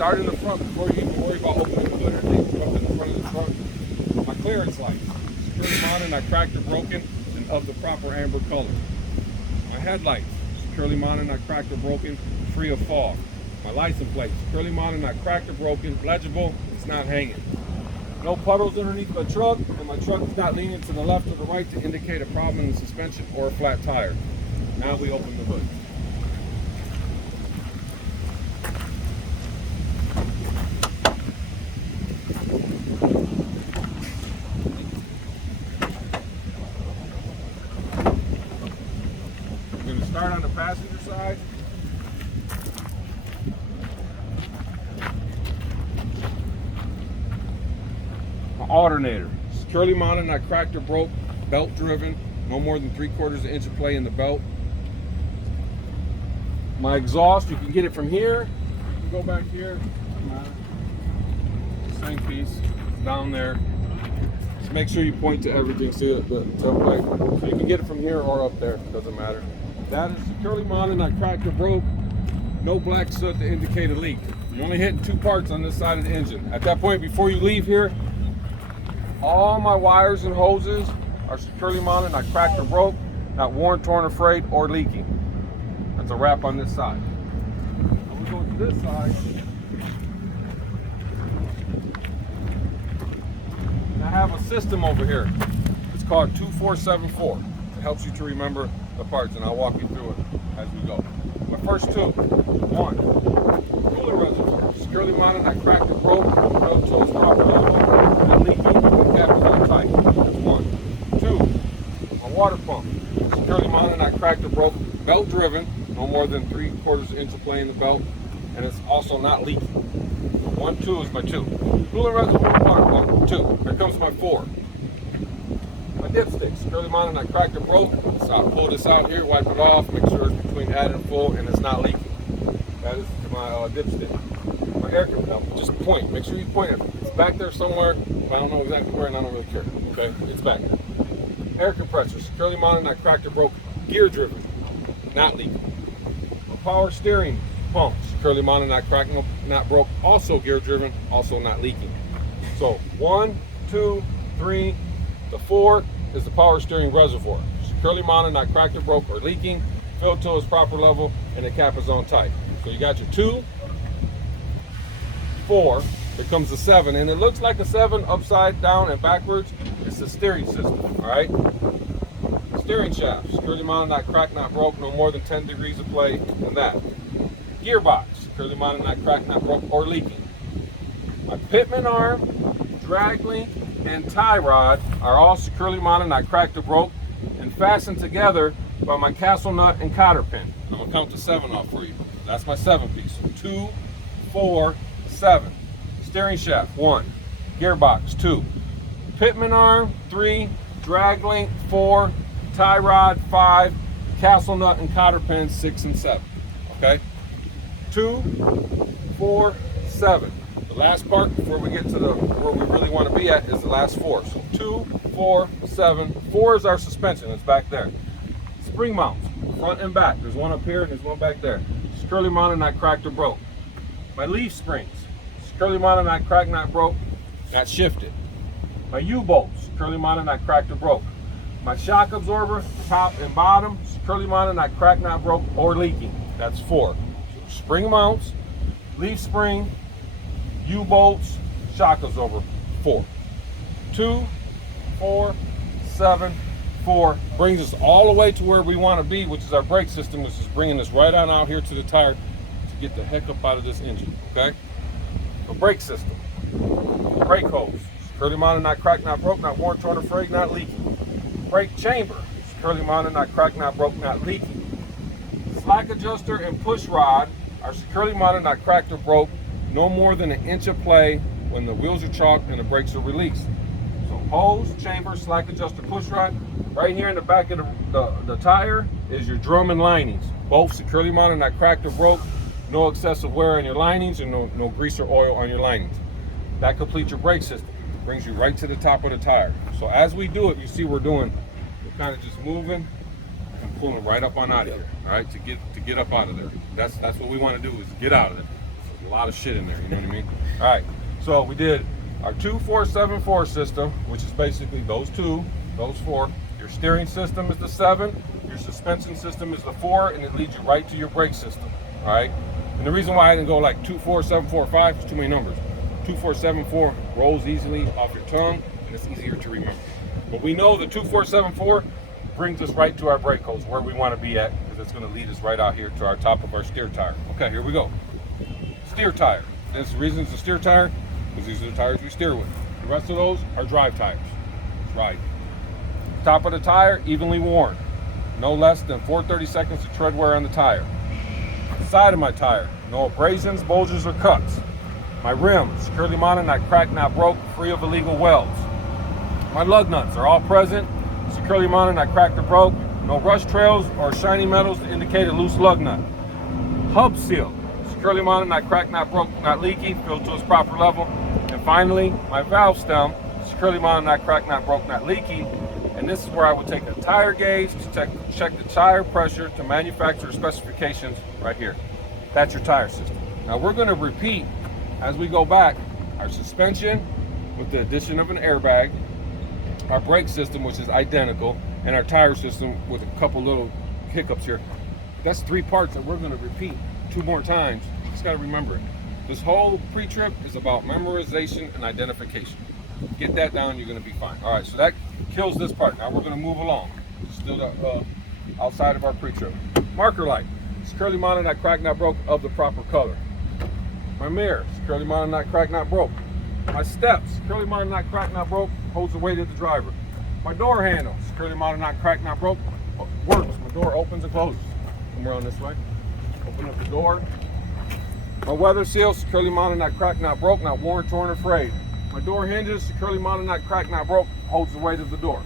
start in the front before you even worry about opening the hood or anything. Up in the front of the trunk. My clearance lights, securely mounted, not cracked or broken, and of the proper amber color. My headlights, securely mounted, not cracked or broken, free of fog. My license plate, securely mounted, not cracked or broken, legible, it's not hanging. No puddles underneath my truck, and my truck is not leaning to the left or the right to indicate a problem in the suspension or a flat tire. Now we open the hood. We're going to start on the passenger side. Alternator, securely mounted, not cracked or broke, belt driven, no more than 3/4 inch of play in the belt. My exhaust, you can get it from here, you can go back here, same piece, down there. Just make sure you point to everything, see the tailpipe. So you can get it from here or up there, doesn't matter. That is securely mounted, not cracked or broke, no black soot to indicate a leak. You're only hitting 2 parts on this side of the engine. At that point, before you leave here, all my wires and hoses are securely mounted, not cracked or broke, not worn, torn, or frayed, or leaking. That's a wrap on this side. Now we go to this side. And I have a system over here. It's called 2474. It helps you to remember the parts, and I'll walk you through it as we go. My first two. One, coolant reservoir, securely mounted, not cracked or broke, no toes proper level, not leaking, cap is on tight. That's one. Two, my water pump, securely mounted, not cracked or broke, belt driven, no more than 3/4 inch of play in the belt, and it's also not leaking. 1, 2 is my 2. Coolant reservoir, water pump, 2. Here comes my 4. My dipstick, securely mounted, not cracked or broke. So I'll pull this out here, wipe it off, make sure it's between add and full, and it's not leaking. That is my dipstick. My air compressor, just point. Make sure you point it. It's back there somewhere. I don't know exactly where, and I don't really care. Okay, it's back there. Air compressor, securely mounted, not cracked or broke, gear driven, not leaking. My power steering pump, securely mounted, not cracked, not broke, also gear driven, also not leaking. So 1, 2, 3. The 4 is the power steering reservoir. Securely mounted, not cracked or broke or leaking, filled to its proper level, and the cap is on tight. So you got your 2, 4, here comes the 7, and it looks like a 7 upside down and backwards. It's the steering system, all right? Steering shaft, securely mounted, not cracked, not broke, no more than 10 degrees of play in that. Gearbox, securely mounted, not cracked, not broke, or leaking. My pitman arm, drag link, and tie rod are all securely mounted, not cracked or broke, and fastened together by my castle nut and cotter pin. I'm gonna count the 7 off for you. That's my 7 piece. So 2, 4, 7. Steering shaft, 1. Gearbox, 2. Pitman arm, 3. Drag link, 4. Tie rod, 5. Castle nut and cotter pin, 6 and 7. Okay? 2, 4, 7. The last part before we get to where we really want to be at is the last 4. So 2, 4, 7. 4 is our suspension. It's back there. Spring mounts, front and back. There's one up here and there's one back there. Securely mounted, not cracked or broke. My leaf springs, securely mounted, not cracked, not broke, not shifted. My U-bolts, securely mounted, not cracked or broke. My shock absorber, top and bottom, securely mounted, not cracked, not broke, or leaking. That's 4. So spring mounts, leaf spring, U-bolts, shock absorber, 4. 2, 4, 7, 4. Brings us all the way to where we want to be, which is our brake system, which is bringing us right on out here to the tire to get the heck up out of this engine, okay? The brake system. Brake hose, securely mounted, not cracked, not broke, not worn, torn, or frayed, not leaking. Brake chamber, securely mounted, not cracked, not broke, not leaking. Slack adjuster and push rod are securely mounted, not cracked or broke, no more than 1 inch of play when the wheels are chalked and the brakes are released. So hose, chamber, slack adjuster, push rod. Right here in the back of the tire is your drum and linings. Both securely mounted, not cracked or broke, no excessive wear on your linings, and no grease or oil on your linings. That completes your brake system. Brings you right to the top of the tire. So as we do it, you see we're kind of just moving and pulling right up on out of here, all right, to get up out of there. That's what we want to do, is get out of there. So lot of shit in there, you know what I mean? All right, so we did our 2474 system, which is basically those four. Your steering system is the 7, your suspension system is the 4, and it leads you right to your brake system, all right? And the reason why I didn't go like 24745 is too many numbers. 2474 rolls easily off your tongue, and it's easier to remember. But we know the 2474 brings us right to our brake hose, where we want to be at, because it's going to lead us right out here to our top of our steer tire. Okay, here we go. Steer tire. That's the reason it's a steer tire, because these are the tires we steer with. The rest of those are drive tires. Right. Top of the tire, evenly worn. No less than 4/30 seconds of tread wear on the tire. Side of my tire, no abrasions, bulges, or cuts. My rim, securely mounted, not cracked, not broke, free of illegal welds. My lug nuts are all present, securely mounted, not cracked or broke, no rust trails or shiny metals to indicate a loose lug nut. Hub seal, securely mounted, not cracked, not broke, not leaky, filled to its proper level. And finally, my valve stem, securely mounted, not cracked, not broke, not leaky. And this is where I would take a tire gauge to check the tire pressure to manufacturer specifications right here. That's your tire system. Now we're going to repeat as we go back our suspension with the addition of an airbag, our brake system, which is identical, and our tire system with a couple little hiccups here. That's 3 parts that we're going to repeat 2 more times. You just got to remember it. This whole pre-trip is about memorization and identification. Get that down, you're going to be fine. All right, so that kills this part. Now we're going to move along. Still outside of our pre-trip. Marker light, securely mounted, not cracked, not broke, of the proper color. My mirror, securely mounted, not cracked, not broke. My steps, securely mounted, not cracked, not broke, holds the weight of the driver. My door handle, securely mounted, not cracked, not broke, works. My door opens and closes. Come around this way. Open up the door. My weather seal, securely mounted, not cracked, not broke, not worn, torn, or frayed. My door hinges, securely mounted, not cracked, not broke, holds the weight of the door.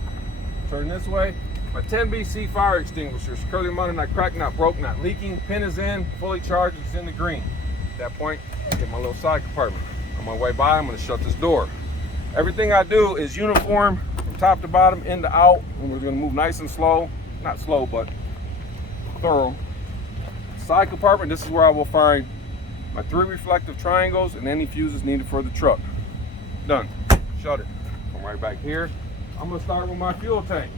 Turn this way. My 10BC fire extinguisher, securely mounted, not cracked, not broke, not leaking. Pin is in, fully charged, it's in the green. At that point, I get my little side compartment. On my way by, I'm going to shut this door. Everything I do is uniform from top to bottom, in to out, and we're going to move nice and slow. Not slow, but thorough. Side compartment, this is where I will find my 3 reflective triangles and any fuses needed for the truck. Done. Shut it. Come right back here. I'm going to start with my fuel tank.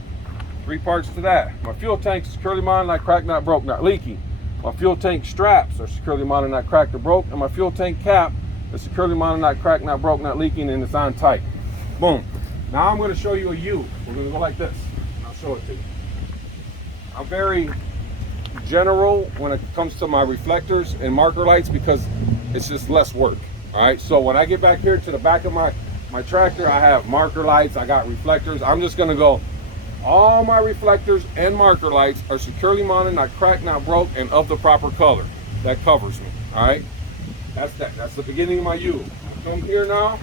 3 parts to that. My fuel tank is securely mounted, not cracked, not broke, not leaky. My fuel tank straps are securely mounted, not cracked or broke, and my fuel tank cap is securely mounted, not cracked, not broke, not leaking, and it's on tight. Boom. Now I'm going to show you a U. We're going to go like this. I'll show it to you. I'm very general when it comes to my reflectors and marker lights because it's just less work. All right, so when I get back here to the back of my tractor, I have marker lights, I got reflectors. I'm just going to go, all my reflectors and marker lights are securely mounted, not cracked, not broke, and of the proper color. That covers me. All right, that's that. That's the beginning of my U. I come here now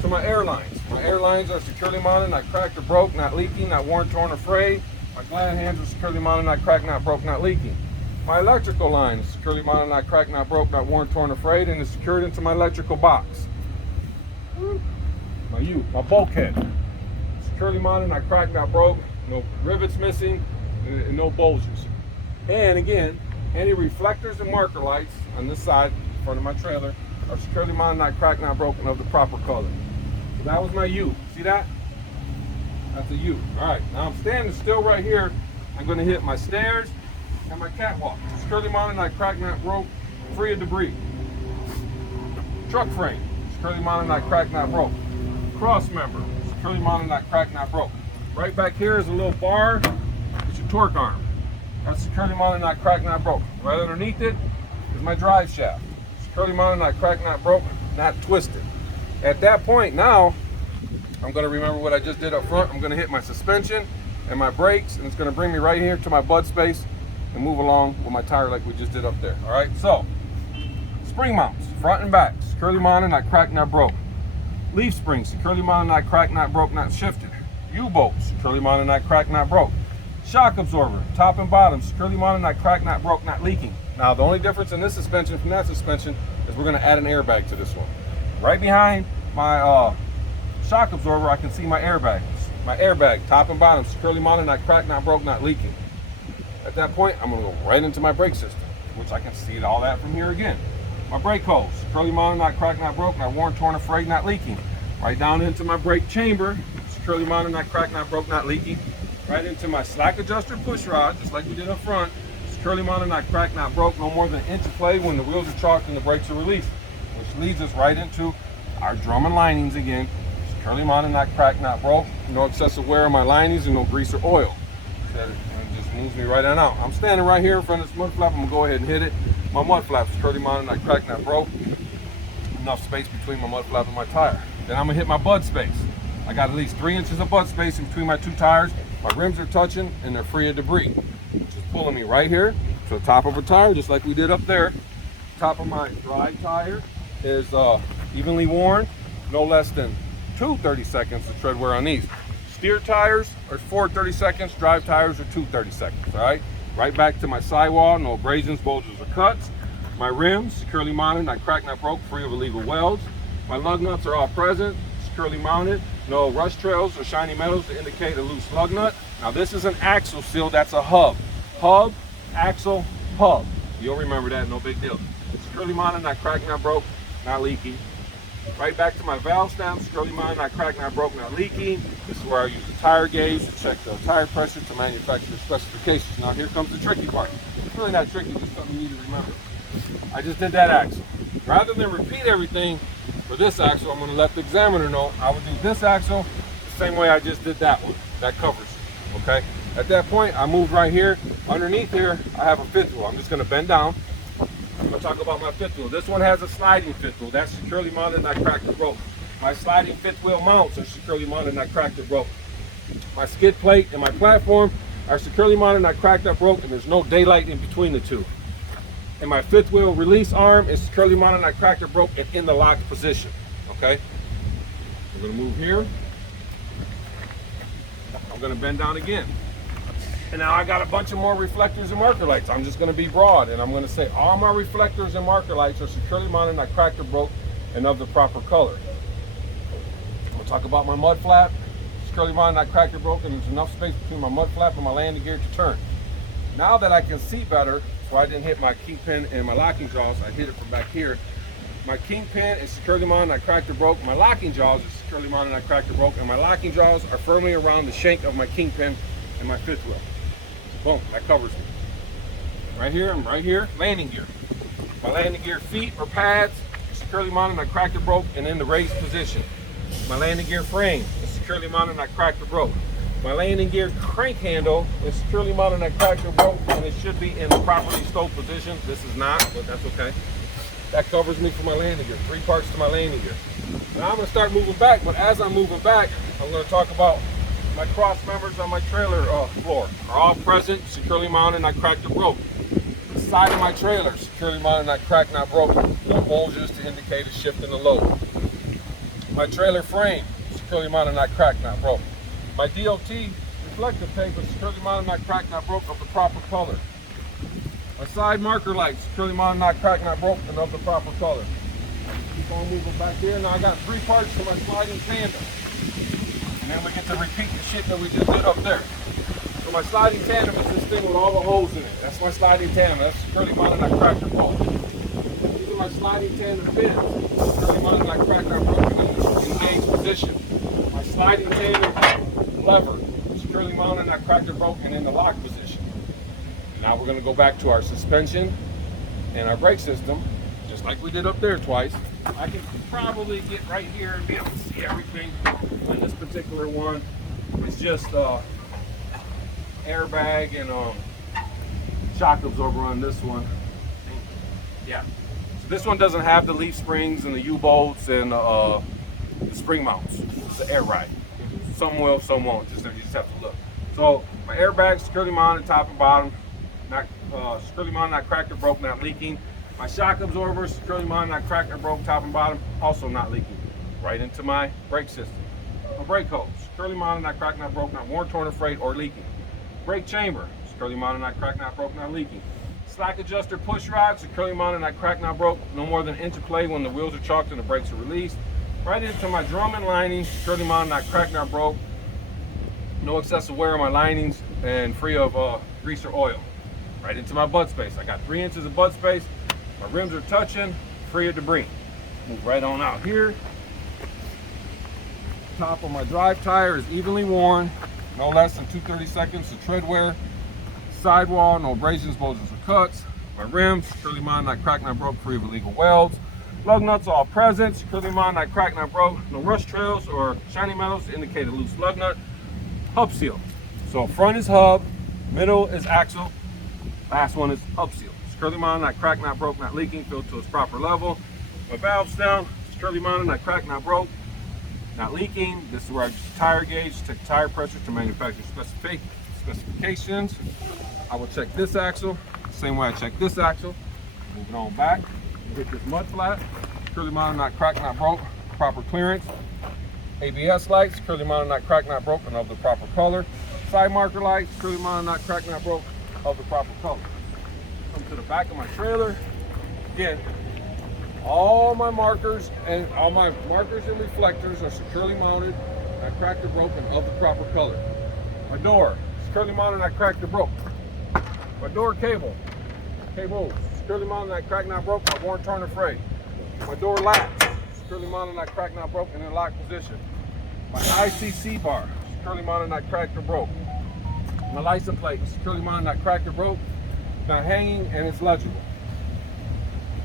to my airlines. My airlines are securely mounted, not cracked or broke, not leaking, not worn, torn, or frayed. My glad hands are securely mounted, not cracked, not broke, not leaking. My electrical line is securely mounted, not cracked, not broke, not worn, torn, or frayed, and is secured into my electrical box. My U, my bulkhead, securely mounted, not cracked, not broke, no rivets missing, and no bulges. And again, any reflectors and marker lights on this side, in front of my trailer, are securely mounted, not cracked, not broken, of the proper color. So that was my U. See that? That's a U. All right, now I'm standing still right here. I'm going to hit my stairs and my catwalk. Securely mounted, not cracked, not broke, free of debris. Truck frame, securely mounted, not cracked, not broke. Cross member, securely mounted, not cracked, not broke. Right back here is a little bar. It's your torque arm. That's securely mounted, not cracked, not broke. Right underneath it is my drive shaft. Securely mounted, not cracked, not broke, not twisted. At that point now, I'm going to remember what I just did up front. I'm going to hit my suspension and my brakes, and it's going to bring me right here to my bud space and move along with my tire like we just did up there. All right, so spring mounts, front and back, securely mounted, not cracked, not broke. Leaf springs, securely mounted, not cracked, not broke, not shifted. U-bolts, securely mounted, not cracked, not broke. Shock absorber, top and bottom, securely mounted, not cracked, not broke, not leaking. Now the only difference in this suspension from that suspension is we're going to add an airbag to this one. Right behind my shock absorber, I can see my airbags. My airbag, top and bottom, securely mounted, not cracked, not broke, not leaking. At that point, I'm going to go right into my brake system, which I can see all that from here again. My brake hose, securely mounted, not cracked, not broke, not worn, torn, or frayed, not leaking. Right down into my brake chamber, securely mounted, not cracked, not broke, not leaking. Right into my slack adjuster push rod, just like we did up front. Securely mounted, not cracked, not broke, no more than an inch of play when the wheels are chalked and the brakes are released. Which leads us right into our drum and linings again. Securely mounted, not cracked, not broke. No excessive wear on my linings and no grease or oil. That just moves me right on out. I'm standing right here in front of this mud flap. I'm gonna go ahead and hit it. My mud flap, securely mounted, not cracked, not broke. Enough space between my mud flap and my tire. Then I'm gonna hit my bud space. I got at least 3 inches of bud space in between my two tires. My rims are touching and they're free of debris. Just pulling me right here to the top of a tire, just like we did up there. Top of my drive tire is evenly worn, no less than 2 30-seconds of tread wear on these. Steer tires are 4 30-seconds, drive tires are 2 30-seconds, all right? Right back to my sidewall, no abrasions, bulges, or cuts. My rims, securely mounted, not cracked, not broke, free of illegal welds. My lug nuts are all present, securely mounted, no rust trails or shiny metals to indicate a loose lug nut. Now this is an axle seal, that's a hub. Hub, axle, hub. You'll remember that, no big deal. Securely mounted, not cracked, not broke, not leaky. Right back to my valve stem, securely mounted, not cracked, not broke, not leaky. This is where I use the tire gauge to check the tire pressure to manufacturer specifications. Now here comes the tricky part. It's really not tricky, just something you need to remember. I just did that axle. Rather than repeat everything for this axle, I'm going to let the examiner know I would do this axle the same way I just did that one. That covers it, okay? At that point, I moved right here. Underneath here, I have a fifth wheel. I'm just going to bend down. I'm going to talk about my fifth wheel. This one has a sliding fifth wheel. That's securely mounted, not cracked or broke. My sliding fifth wheel mounts are securely mounted, not cracked or broke. My skid plate and my platform are securely mounted, not cracked or broke, and there's no daylight in between the two. And my fifth wheel release arm is securely mounted, not cracked or broke, and in the locked position, okay? We're going to move here. I'm going to bend down again. And now I got a bunch of more reflectors and marker lights. I'm just going to be broad, and I'm going to say all my reflectors and marker lights are securely mounted, not cracked or broke, and of the proper color. I'm going to talk about my mud flap. Securely mounted, not cracked or broke, and there's enough space between my mud flap and my landing gear to turn. Now that I can see better, so I didn't hit my kingpin and my locking jaws, I hit it from back here. My kingpin is securely mounted, not cracked or broke. My locking jaws are securely mounted, not cracked or broke, and my locking jaws are firmly around the shank of my kingpin and my fifth wheel. Boom, that covers me. Right here, I'm right here, landing gear. My landing gear feet or pads are securely mounted, not cracked or broke, and in the raised position. My landing gear frame is securely mounted, not cracked or broke. My landing gear crank handle is securely mounted, not cracked or broke, and it should be in the properly stowed position. This is not, but that's okay. That covers me for my landing gear. 3 parts to my landing gear. Now I'm going to start moving back, but as I'm moving back, I'm going to talk about my cross members on my trailer floor are all present, securely mounted, not cracked or broke. The side of my trailer, securely mounted, not cracked, not broken. No bulges to indicate a shift in the load. My trailer frame, securely mounted, not cracked, not broke. My DOT reflective tape is securely mounted, not cracked, not broke, of the proper color. My side marker lights, securely mounted, not cracked, not broke, and of the proper color. Keep on moving back here. Now I got 3 parts to my sliding tandem. And then we get to repeat the shit that we just did up there. So my sliding tandem is this thing with all the holes in it. That's my sliding tandem. That's securely mounted, not cracked or broke. These are my sliding tandem pins. Securely mounted, not cracked or broken in the engaged position. My sliding tandem lever, securely mounted, not cracked or broken in the lock position. Now we're going to go back to our suspension and our brake system, just like we did up there twice. I can probably get right here and be able to see everything on this particular one. It's just airbag and shock absorber on this one. Yeah. So this one doesn't have the leaf springs and the U-bolts and the spring mounts. It's the air ride. Some will, some won't. You just have to look. So my airbag securely mounted, top and bottom. Not securely mounted, not cracked or broke, not leaking. My shock absorber, securely mounted, not cracked or broke, top and bottom, also not leaking. Right into my brake system. My brake hose, securely mounted, not cracked, not broke, not worn, torn, or frayed, or leaking. Brake chamber, securely mounted, not cracked, not broke, not leaking. Slack adjuster push rod, securely mounted, not cracked, not broke, no more than an inch of play when the wheels are chalked and the brakes are released. Right into my drum and lining, securely mounted, not cracked, not broke, no excessive wear on my linings, and free of grease or oil. Right into my bud space. I got 3 inches of bud space. My rims are touching, free of debris. Move right on out here. Top of my drive tire is evenly worn, no less than 2/32 of tread wear. Sidewall, no abrasions, bulges, or cuts. My rims, securely mounted, not cracked, not broke, free of illegal welds. Lug nuts all present, securely mounted, not cracked, not broke. No rust trails or shiny metals indicate a loose lug nut. Hub seal. So front is hub, middle is axle, last one is hub seal. Securely mounted, not cracked, not broke, not leaking, filled to its proper level. My valves down, securely mounted, not cracked, not broke, not leaking. This is where I use the tire gauge, check tire pressure to manufacturer specifications. I will check this axle, same way I check this axle. Moving on back, hit this mud flat, securely mounted, not cracked, not broke, proper clearance. ABS lights, securely mounted, not cracked, not broke, and of the proper color. Side marker lights, securely mounted, not cracked, not broke, of the proper color. Come to the back of my trailer. Again, all my markers and reflectors are securely mounted, not cracked or broken, of the proper color. My door, securely mounted, not cracked or broke. My door cables, securely mounted, not cracked, not broke, not worn, torn, or frayed. My door latch, securely mounted, not cracked, not broke, and in lock position. My ICC bar, securely mounted, not cracked or broke. My license plate, securely mounted, not cracked or broke, not hanging, and it's legible.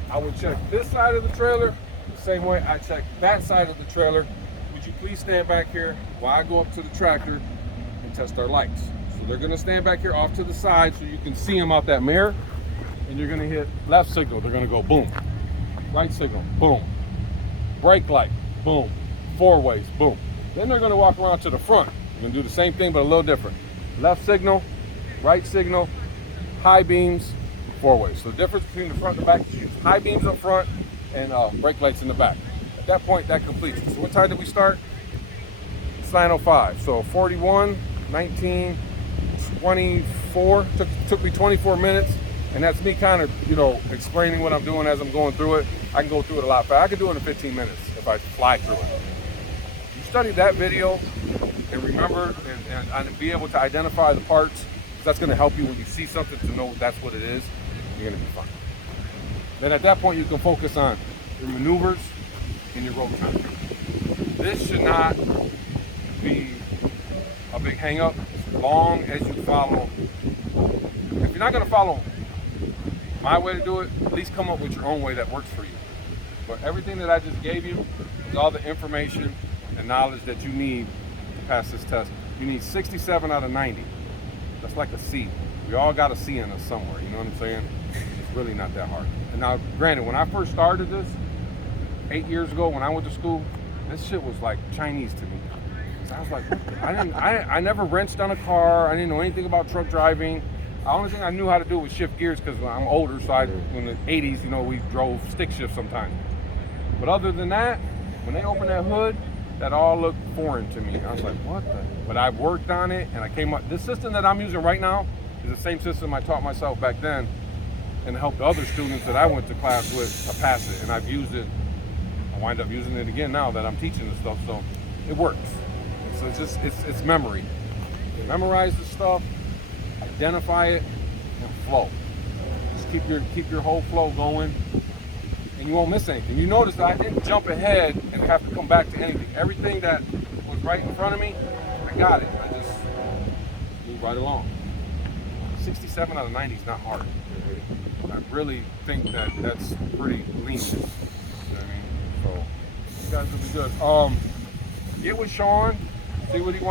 I would check this side of the trailer the same way I check that side of the trailer. Would you please stand back here while I go up to the tractor and test our lights? So they're gonna stand back here off to the side so you can see them out that mirror, and you're gonna hit left signal, they're gonna go boom. Right signal, boom. Brake light, boom. Four ways, boom. Then they're gonna walk around to the front. You're gonna do the same thing, but a little different. Left signal, right signal, high beams, four ways. So the difference between the front and the back is use high beams up front and brake lights in the back. At that point, that completes it. So what time did we start? It's 9:05. So 41, 19, 24. Took me 24 minutes. And that's me kind of, explaining what I'm doing as I'm going through it. I can go through it a lot faster. I can do it in 15 minutes if I fly through it. You study that video and remember and be able to identify the parts. That's going to help you when you see something to know that's what it is. You're going to be fine. Then at that point, you can focus on your maneuvers and your road time. This should not be a big hang up as long as you follow. If you're not going to follow my way to do it, at least come up with your own way that works for you. But everything that I just gave you is all the information and knowledge that you need to pass this test. You need 67 out of 90. That's like a C. We all got a C in us somewhere, you know what I'm saying? It's really not that hard. And now, granted, when I first started this, 8 years ago when I went to school, this shit was like Chinese to me. So I was like, I never wrenched on a car. I didn't know anything about truck driving. The only thing I knew how to do was shift gears because I'm older, so in the 80s, we drove stick shift sometimes. But other than that, when they opened that hood, that all looked foreign to me. I was like, what the? But I worked on it and I came up. This system that I'm using right now is the same system I taught myself back then and helped the other students that I went to class with to pass it. And I've used it. I wind up using it again now that I'm teaching this stuff, so it works. So it's memory. You memorize the stuff, identify it, and flow. Just keep your whole flow going, and you won't miss anything. You notice that I didn't jump ahead and have to come back to anything. Everything that was right in front of me, I got it. I just moved right along. 67 out of 90 is not hard. I really think that that's pretty lean. You know what I mean? So you guys will be good. Get with Sean, see what he wants.